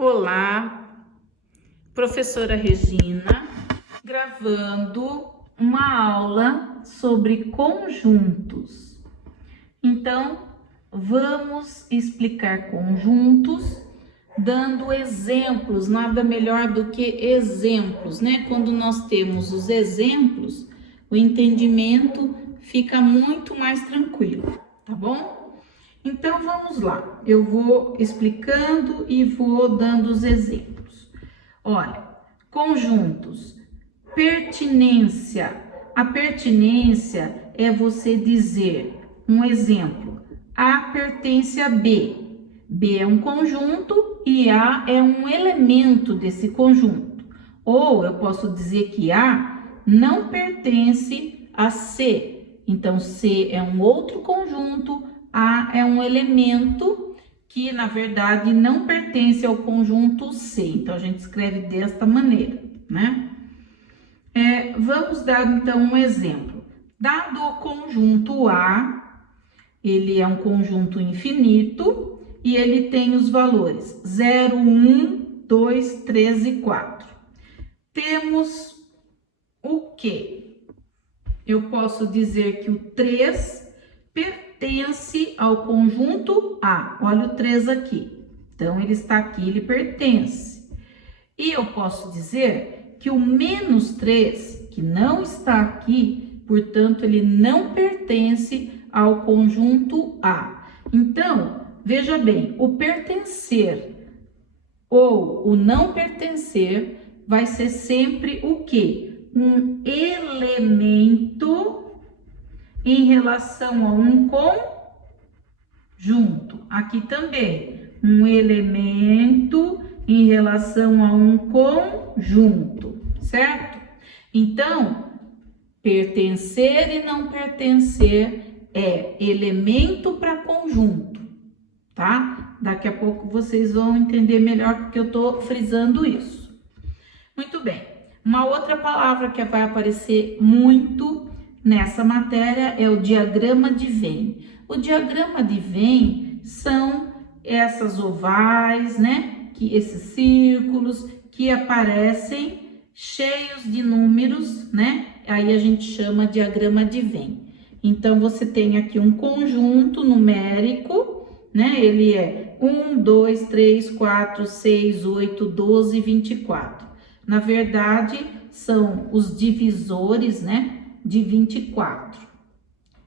Olá, professora Regina, gravando uma aula sobre conjuntos. Então, vamos explicar conjuntos dando exemplos, nada melhor do que exemplos, né? Quando nós temos os exemplos, o entendimento fica muito mais tranquilo, tá bom? Então, vamos lá. Eu vou explicando e vou dando os exemplos. Olha, conjuntos. Pertinência. A pertinência é você dizer, um exemplo, A pertence a B. B é um conjunto e A é um elemento desse conjunto. Ou eu posso dizer que A não pertence a C. Então, C é um outro conjunto, A é um elemento que, na verdade, não pertence ao conjunto C. Então, a gente escreve desta maneira, né? Vamos dar, então, um exemplo. Dado o conjunto A, ele é um conjunto infinito e ele tem os valores 0, 1, 2, 3 e 4. Temos o quê? Eu posso dizer que o 3 pertence ao conjunto A. Olha o 3 aqui. Então, ele está aqui, ele pertence. E eu posso dizer que o menos 3, que não está aqui, portanto, ele não pertence ao conjunto A. Então, veja bem, o pertencer ou o não pertencer vai ser sempre o quê? Um elemento em relação a um conjunto. Aqui também, um elemento em relação a um conjunto, certo? Então, pertencer e não pertencer é elemento para conjunto, tá? Daqui a pouco vocês vão entender melhor porque eu tô frisando isso. Muito bem. Uma outra palavra que vai aparecer muito nessa matéria é o diagrama de Venn. O diagrama de Venn são essas ovais, né? Esses círculos que aparecem cheios de números, né? Aí a gente chama diagrama de Venn. Então, você tem aqui um conjunto numérico, né? Ele é 1, 2, 3, 4, 6, 8, 12, 24. Na verdade, são os divisores, né? De 24,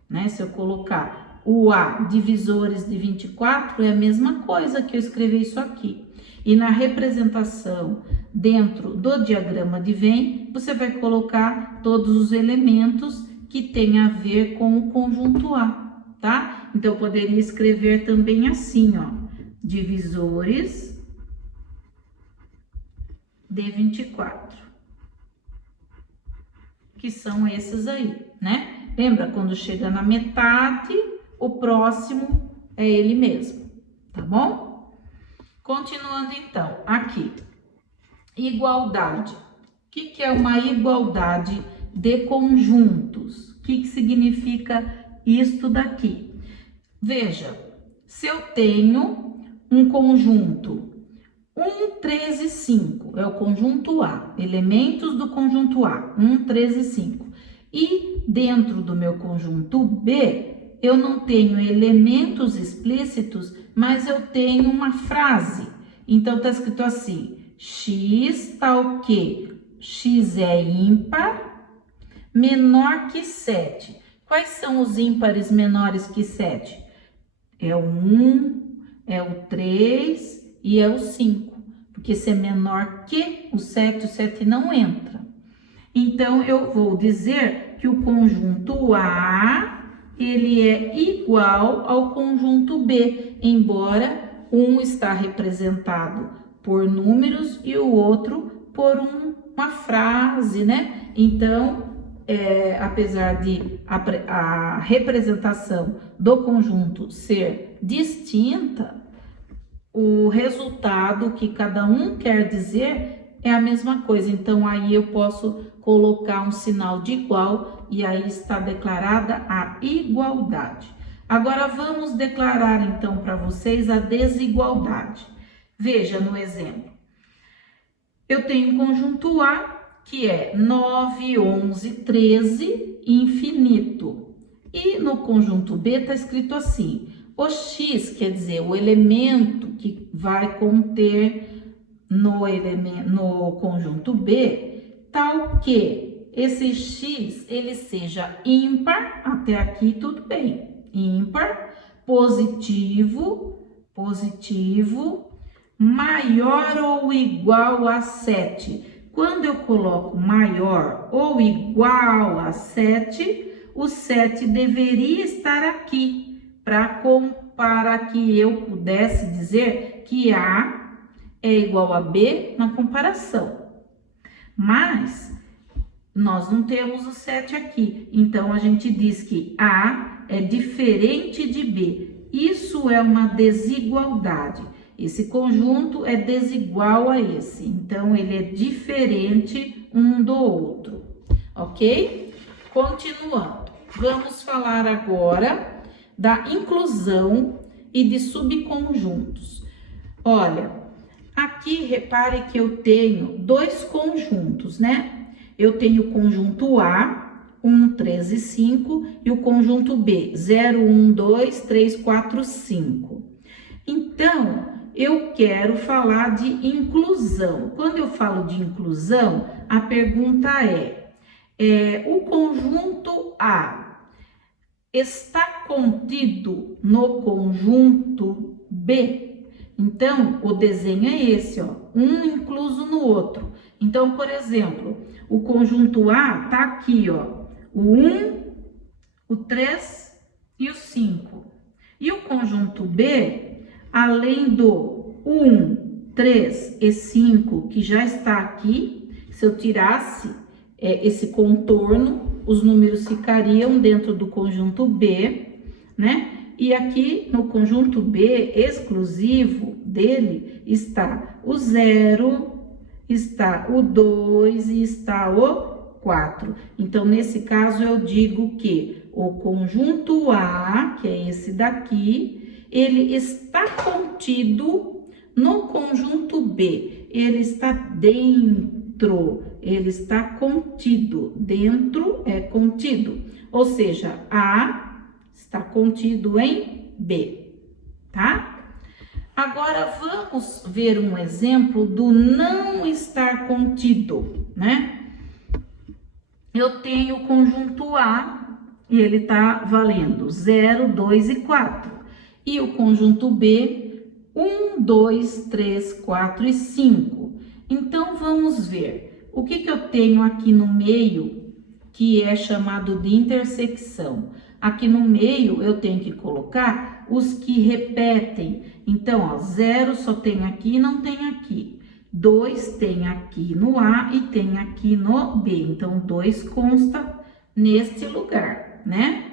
né? Se eu colocar o A divisores de 24, é a mesma coisa que eu escrever isso aqui. E na representação dentro do diagrama de Venn, você vai colocar todos os elementos que tem a ver com o conjunto A, tá? Então, eu poderia escrever também assim, ó, divisores de 24, que são esses aí, né? Lembra, quando chega na metade, o próximo é ele mesmo, tá bom? Continuando então, aqui, igualdade. O que é uma igualdade de conjuntos? O que significa isto daqui? Veja, se eu tenho um conjunto 1, 3 e 5, é o conjunto A, elementos do conjunto A, 1, 3 e 5. E dentro do meu conjunto B, eu não tenho elementos explícitos, mas eu tenho uma frase. Então, tá escrito assim, x tal que x é ímpar menor que 7. Quais são os ímpares menores que 7? É o 1, é o 3 e é o 5. Porque se é menor que o 7 não entra. Então, eu vou dizer que o conjunto A, ele é igual ao conjunto B, embora um está representado por números e o outro por uma frase, né? Então, apesar de a representação do conjunto ser distinta, o resultado que cada um quer dizer é a mesma coisa. Então, aí eu posso colocar um sinal de igual e aí está declarada a igualdade. Agora, vamos declarar então para vocês a desigualdade. Veja no exemplo. Eu tenho um conjunto A, que é 9, 11, 13, infinito. E no conjunto B está escrito assim, o X, quer dizer, o elemento que vai conter no conjunto B, tal que esse X, ele seja ímpar, até aqui tudo bem, ímpar, positivo, maior ou igual a 7. Quando eu coloco maior ou igual a 7, o 7 deveria estar aqui, para que eu pudesse dizer que A é igual a B na comparação. Mas nós não temos o 7 aqui, então a gente diz que A é diferente de B. Isso é uma desigualdade. Esse conjunto é desigual a esse, então ele é diferente um do outro, ok? Continuando, vamos falar agora da inclusão e de subconjuntos. Olha, aqui repare que eu tenho dois conjuntos, né? Eu tenho o conjunto A, 1, 3 e 5, e o conjunto B, 0, 1, 2, 3, 4, 5. Então, eu quero falar de inclusão. Quando eu falo de inclusão, a pergunta o conjunto A está contido no conjunto B? Então, o desenho é esse, ó, um incluso no outro. Então, por exemplo, o conjunto A tá aqui, ó, o 1, o 3 e o 5. E o conjunto B, além do 1, 3 e 5, que já está aqui, se eu tirasse esse contorno, os números ficariam dentro do conjunto B, né? E aqui no conjunto B exclusivo dele está o 0, está o 2 e está o 4. Então, nesse caso, eu digo que o conjunto A, que é esse daqui, ele está contido no conjunto B. Ele está dentro, ele está contido. Dentro é contido. Ou seja, A está contido em B, tá? Agora, vamos ver um exemplo do não estar contido, né? Eu tenho o conjunto A e ele tá valendo 0, 2 e 4. E o conjunto B, 1, 2, 3, 4 e 5. Então, vamos ver. O que eu tenho aqui no meio, que é chamado de intersecção? Aqui no meio, eu tenho que colocar os que repetem. Então, ó, 0 só tem aqui e não tem aqui. 2 tem aqui no A e tem aqui no B. Então, 2 consta neste lugar, né?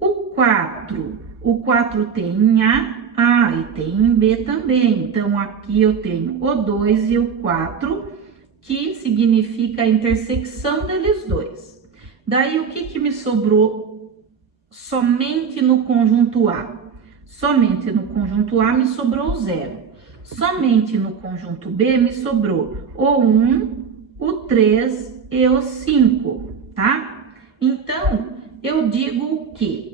O 4 tem em A e tem em B também. Então, aqui eu tenho o 2 e o 4, que significa a intersecção deles dois. Daí, o que me sobrou somente no conjunto A? Somente no conjunto A me sobrou o 0. Somente no conjunto B me sobrou o 1, o 3 e o 5, tá? Então, eu digo que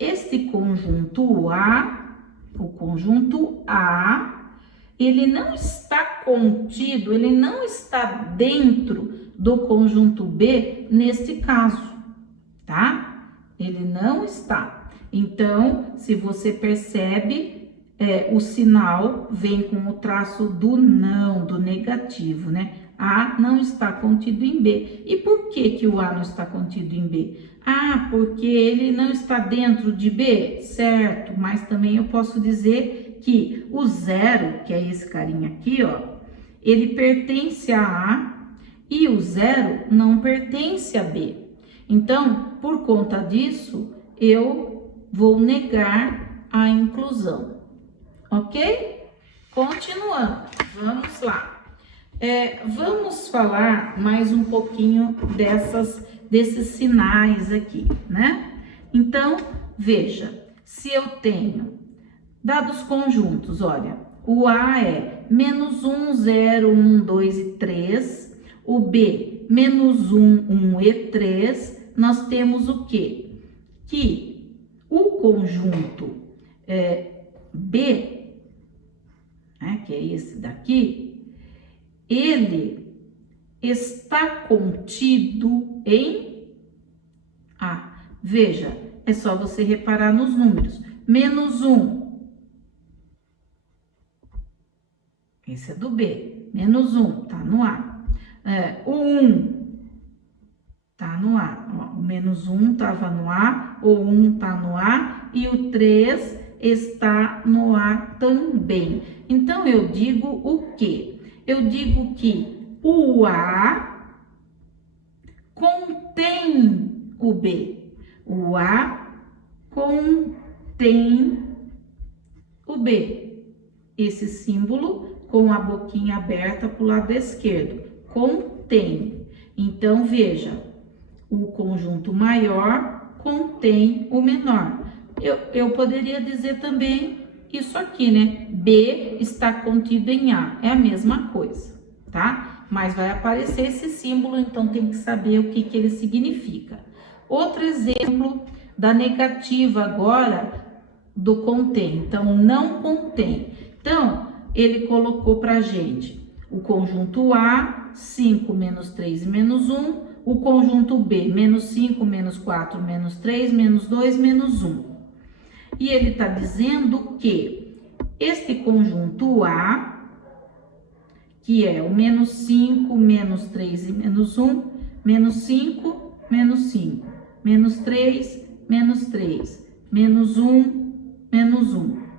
este conjunto A, o conjunto A, ele não está contido, ele não está dentro do conjunto B neste caso, tá? Ele não está. Então, se você percebe, o sinal vem com o traço do não, do negativo, né? A não está contido em B. E por que o A não está contido em B? Ah, porque ele não está dentro de B, certo? Mas também eu posso dizer que o 0, que é esse carinha aqui, ó, ele pertence a A e o 0 não pertence a B. Então, por conta disso, eu vou negar a inclusão. Ok? Continuando, vamos lá. Vamos falar mais um pouquinho desses sinais aqui, né? Então, veja, se eu tenho dados conjuntos, olha, O A é menos 1, 0, 1, 2 e 3. O B, menos 1, 1 e 3. Nós temos o quê? Que o conjunto B, né, que é esse daqui, ele está contido em A. Veja, é só você reparar nos números. Menos 1. Esse é do B. Menos 1, tá no A. O 1 tá no A. Ó, o menos 1 estava no A, o 1 tá no A e o 3 está no A também. Então, eu digo o quê? Eu digo que o A contém o B. O A contém o B. Esse símbolo com a boquinha aberta para o lado esquerdo. Contém. Então, veja, o conjunto maior contém o menor. Eu poderia dizer também isso aqui, né? B está contido em A. É a mesma coisa, tá? Mas vai aparecer esse símbolo, então tem que saber o que ele significa. Outro exemplo da negativa agora do contém. Então, não contém. Então, ele colocou pra gente o conjunto A, 5 menos 3 menos 1. O conjunto B, menos 5, menos 4, menos 3, menos 2, menos 1. E ele está dizendo que este conjunto A, que é o menos 5, menos 3 e menos 1, menos 5, menos 5, menos 3, menos 3, menos 1, menos 1.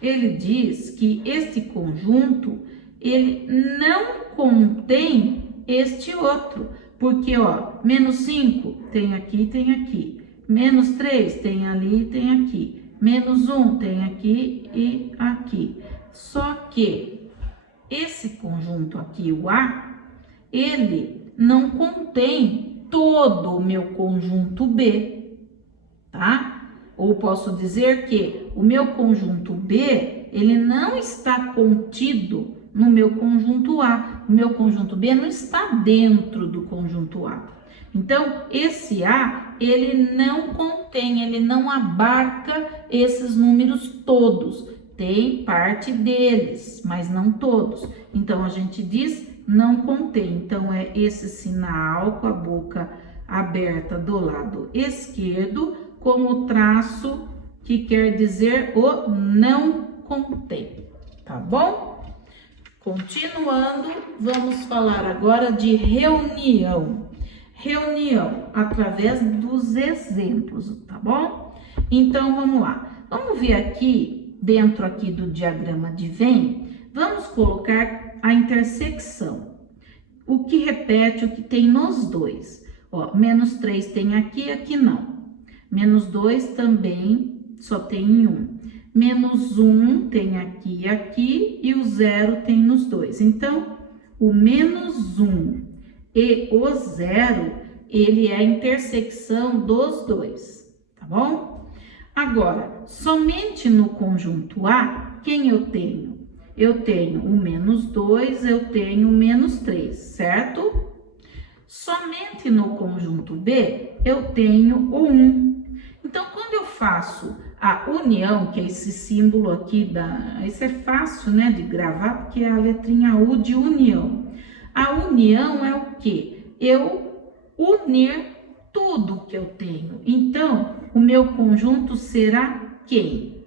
Ele diz que este conjunto, ele não contém este outro, porque, ó, menos 5 tem aqui, menos 3 tem ali, tem aqui, menos 1 tem aqui e aqui. Só que esse conjunto aqui, o A, ele não contém todo o meu conjunto B, tá? Ou posso dizer que o meu conjunto B, ele não está contido no meu conjunto A. O meu conjunto B não está dentro do conjunto A. Então, esse A, ele não contém, ele não abarca esses números todos. Tem parte deles, mas não todos. Então, a gente diz não contém. Então, é esse sinal com a boca aberta do lado esquerdo, com o traço que quer dizer o não contém. Tá bom? Continuando, vamos falar agora de reunião. Reunião através dos exemplos, tá bom? Então, vamos lá. Vamos ver aqui, dentro aqui do diagrama de Venn, vamos colocar a intersecção. O que repete, o que tem nos dois. Ó, menos 3 tem aqui, aqui não. Menos 2 também só tem em 1. Menos 1 tem aqui, aqui, e o 0 tem nos dois. Então, o menos 1 e o 0, ele é a intersecção dos dois, tá bom? Agora, somente no conjunto A, quem eu tenho? Eu tenho o menos 2, eu tenho o menos 3, certo? Somente no conjunto B, eu tenho o 1. Então, quando eu faço a união, que é esse símbolo aqui, esse é fácil, né, de gravar, porque é a letrinha U de união. A união é o quê? Eu unir tudo que eu tenho. Então, o meu conjunto será quem?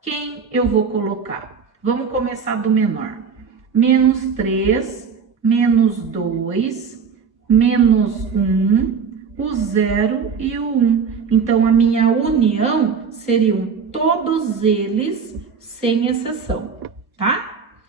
Quem eu vou colocar? Vamos começar do menor. Menos 3, menos 2, menos 1, o 0 e o 1. Então, a minha união seriam todos eles, sem exceção, tá?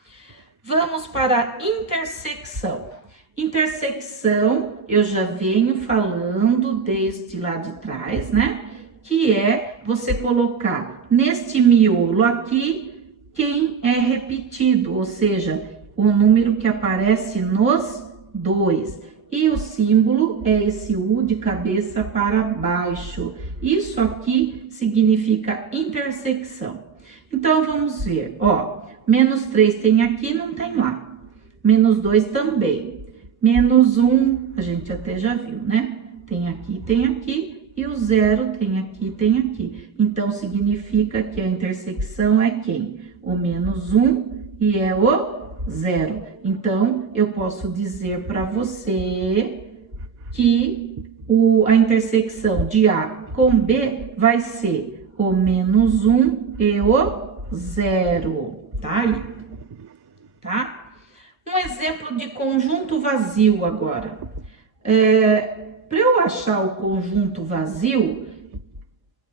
Vamos para a intersecção. Intersecção, eu já venho falando desde lá de trás, né? Que é você colocar neste miolo aqui quem é repetido, ou seja, o número que aparece nos dois. E o símbolo é esse U de cabeça para baixo. Isso aqui significa intersecção. Então, vamos ver, ó, menos 3 tem aqui, não tem lá. Menos 2 também. Menos 1, a gente até já viu, né? Tem aqui, e o 0 tem aqui. Então, significa que a intersecção é quem? O menos 1 e é o 0. Então, eu posso dizer para você que a intersecção de A com B vai ser o menos 1 e o 0, tá aí, tá? Um exemplo de conjunto vazio agora. Para eu achar o conjunto vazio,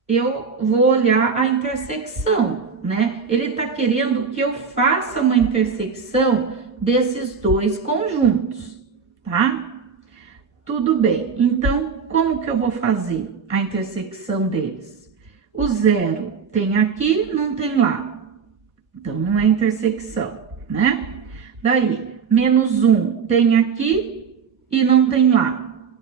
eu vou olhar a intersecção, né? Ele tá querendo que eu faça uma intersecção desses dois conjuntos, tá? Tudo bem. Então, como que eu vou fazer a intersecção deles? O 0 tem aqui, não tem lá. Então, não é intersecção, né? Daí, menos 1 tem aqui e não tem lá.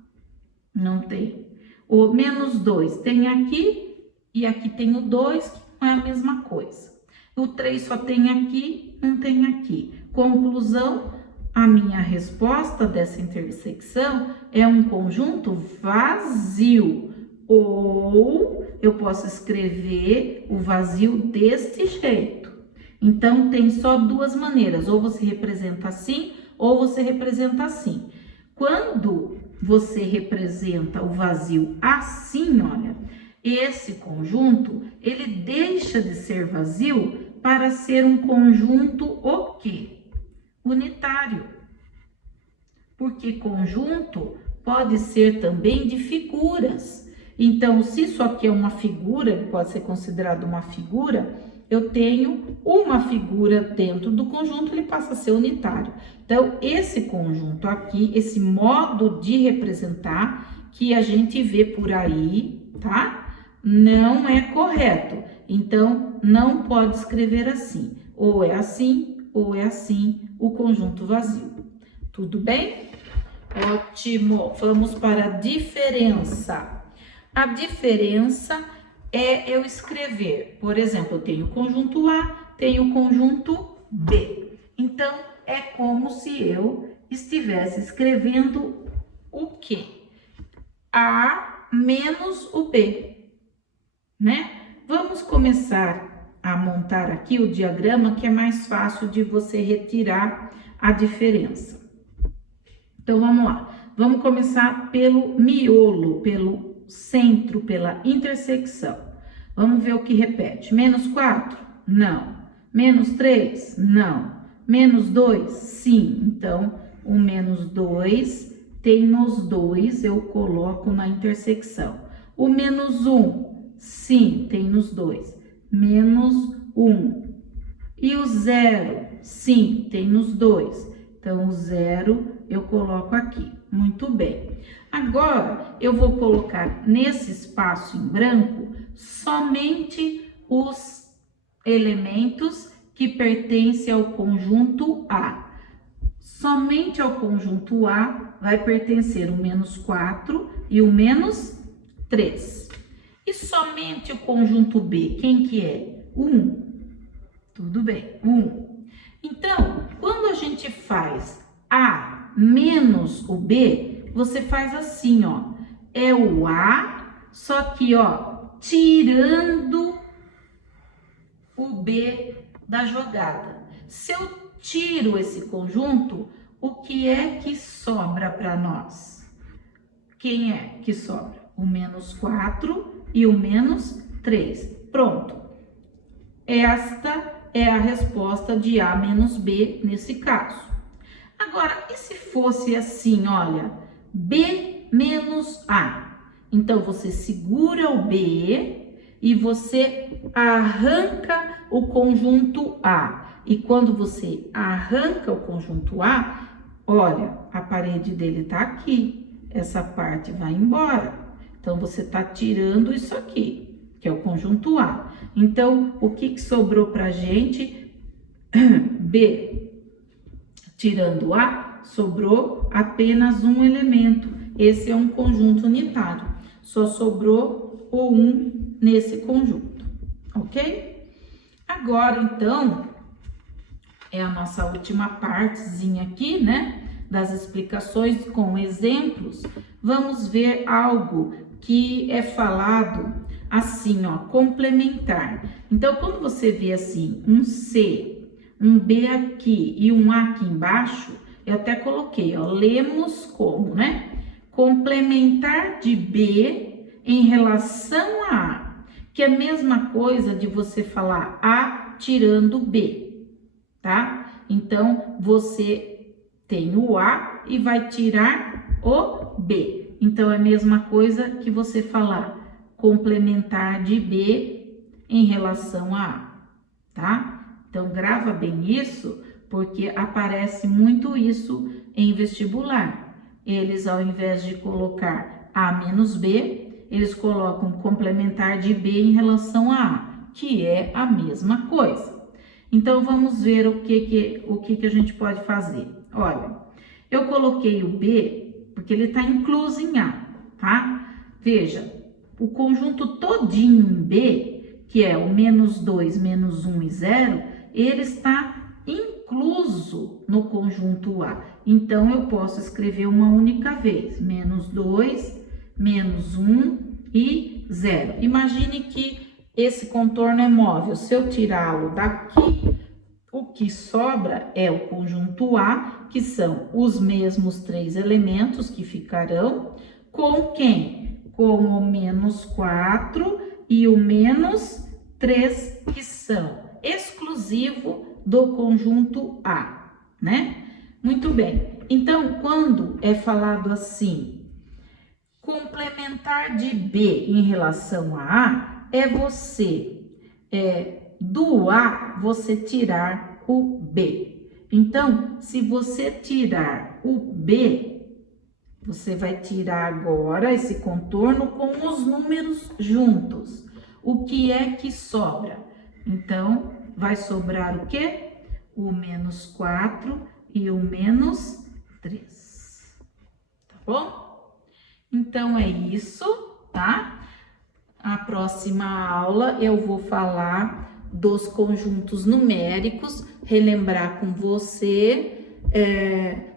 Não tem. O menos 2 tem aqui e aqui tem o 2, que não é a mesma coisa. O 3 só tem aqui, não tem aqui. Conclusão, a minha resposta dessa intersecção é um conjunto vazio. Ou eu posso escrever o vazio deste jeito. Então, tem só duas maneiras. Ou você representa assim, ou você representa assim. Quando você representa o vazio assim, olha, esse conjunto, ele deixa de ser vazio para ser um conjunto o quê? Unitário. Porque conjunto pode ser também de figuras. Então, se isso aqui é uma figura, pode ser considerado uma figura, eu tenho uma figura dentro do conjunto, ele passa a ser unitário. Então, esse conjunto aqui, esse modo de representar que a gente vê por aí, tá? Não é correto. Então, não pode escrever assim. Ou é assim, o conjunto vazio. Tudo bem? Ótimo. Vamos para a diferença. A diferença é eu escrever, por exemplo, eu tenho o conjunto A, tenho o conjunto B. Então, é como se eu estivesse escrevendo o quê? A menos o B, né? Vamos começar a montar aqui o diagrama, que é mais fácil de você retirar a diferença. Então, vamos lá. Vamos começar pelo miolo, pelo centro, pela intersecção. Vamos ver o que repete. Menos 4? Não. Menos 3? Não. Menos 2? Sim. Então, o menos 2 tem nos dois, eu coloco na intersecção. O menos 1? Sim, tem nos dois. Menos 1. E o 0? Sim, tem nos dois. Então, o 0 eu coloco aqui. Muito bem. Agora, eu vou colocar nesse espaço em branco somente os elementos que pertencem ao conjunto A. Somente ao conjunto A vai pertencer o menos 4 e o menos 3. E somente o conjunto B, quem que é? 1. Tudo bem, 1. Então, quando a gente faz A menos o B, você faz assim, ó, é o A, só que, ó, tirando o B da jogada. Se eu tiro esse conjunto, o que é que sobra para nós? Quem é que sobra? O menos 4 e o menos 3. Pronto. Esta é a resposta de A menos B nesse caso. Agora, e se fosse assim, olha, B menos A? Então, você segura o B e você arranca o conjunto A. E quando você arranca o conjunto A, olha, a parede dele tá aqui. Essa parte vai embora. Então, você tá tirando isso aqui, que é o conjunto A. Então, o que sobrou pra gente? B. Tirando A, sobrou apenas um elemento. Esse é um conjunto unitário. Só sobrou o 1 nesse conjunto, ok? Agora, então, é a nossa última partezinha aqui, né? Das explicações com exemplos. Vamos ver algo que é falado assim, ó, complementar. Então, quando você vê assim, um C, um B aqui e um A aqui embaixo, eu até coloquei, ó, lemos como, né? Complementar de B em relação a A, que é a mesma coisa de você falar A tirando B, tá? Então, você tem o A e vai tirar o B. Então, é a mesma coisa que você falar complementar de B em relação a A, tá? Então, grava bem isso, porque aparece muito isso em vestibular. Eles, ao invés de colocar A menos B, eles colocam complementar de B em relação a A, que é a mesma coisa. Então, vamos ver o que a gente pode fazer. Olha, eu coloquei o B porque ele está incluso em A, tá? Veja, o conjunto todinho em B, que é o menos 2, menos 1 e 0, ele está incluso no conjunto A. Então, eu posso escrever uma única vez, menos 2, menos 1 e 0. Imagine que esse contorno é móvel. Se eu tirá-lo daqui, o que sobra é o conjunto A, que são os mesmos 3 elementos que ficarão, com quem? Com o menos 4 e o menos 3, que são exclusivo do conjunto A, né? Muito bem. Então, quando é falado assim, complementar de B em relação a A, é você, do A, você tirar o B. Então, se você tirar o B, você vai tirar agora esse contorno com os números juntos. O que é que sobra? Então, vai sobrar o quê? O menos 4 e o menos 3. Tá bom? Então, é isso, tá? A próxima aula eu vou falar dos conjuntos numéricos, relembrar com você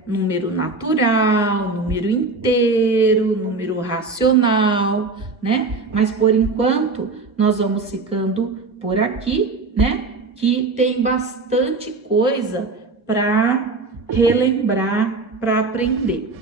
número natural, número inteiro, número racional, né? Mas por enquanto nós vamos ficando por aqui, né? Que tem bastante coisa para relembrar, para aprender.